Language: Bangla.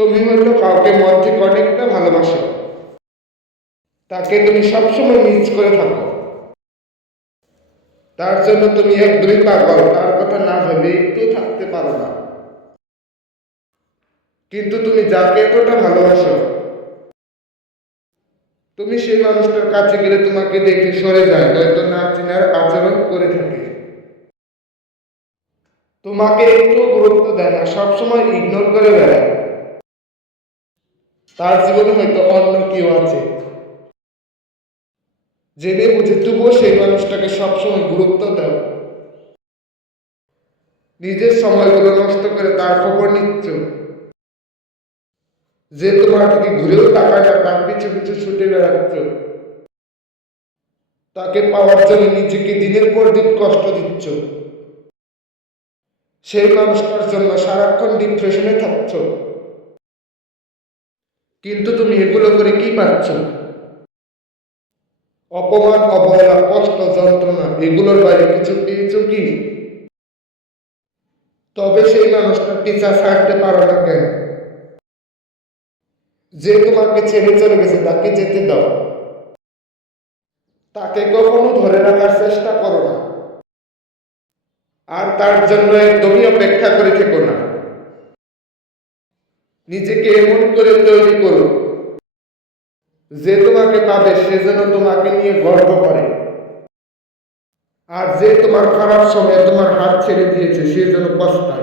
তুমি হয়তো কাউকে মন থেকে অনেকটা ভালোবাসো, তাকে তুমি সবসময় মিস করে থাকো, তার জন্য তুমি একদমই পাগল, তার কথা না ভেবে একটু থাকতে পারো না। কিন্তু তুমি যাকে এতটা ভালোবাসো, তুমি সেই মানুষটার কাছে গেলে তোমাকে দেখে সরে যায়, নয়তো না চেনার আচরণ করে থাকে, তোমাকে একটু গুরুত্ব দেয় না, সবসময় ইগনোর করে বেড়ায়। তার জীবনে হয়তো অন্য কেউ আছে, জেনে বুঝে তবুও সেই মানুষটাকে সবসময় গুরুত্ব দাও। নিজের সময়গুলো নষ্ট করে তার খবর নিচ্ছ, যে তোমার দিকে ঘুরেও তাকায় না, তার পিছু পিছু ছুটে বেড়াচ্ছ, তাকে পাওয়ার জন্য নিজেকে দিনের পর দিন কষ্ট দিচ্ছ, সেই মানুষটার জন্য সারাক্ষণ ডিপ্রেশনে থাকছ। কিন্তু তুমি এগুলো করে কি পাচ্ছ? অপমান, অবহেলা, কষ্ট, যন্ত্রণা, এগুলোর বাইরে কিছু পেয়েছ কি? তবে সেই মানুষটার পিছা ছাড়তে পারো না কেন? যে তোমাকে ছেড়ে চলে গেছে তাকে যেতে দাও, তাকে কখনো ধরে রাখার চেষ্টা করো না, আর তার জন্য একদমই অপেক্ষা করে থেকো না। নিজেকে এমন করে তৈরি করো যে তোমাকে পাবে সে যেন তোমাকে নিয়ে গর্ব করে, আর যে তোমার খারাপ সময়ে তোমার হাত ছেড়ে দিয়েছে সে যেন পস্তায়।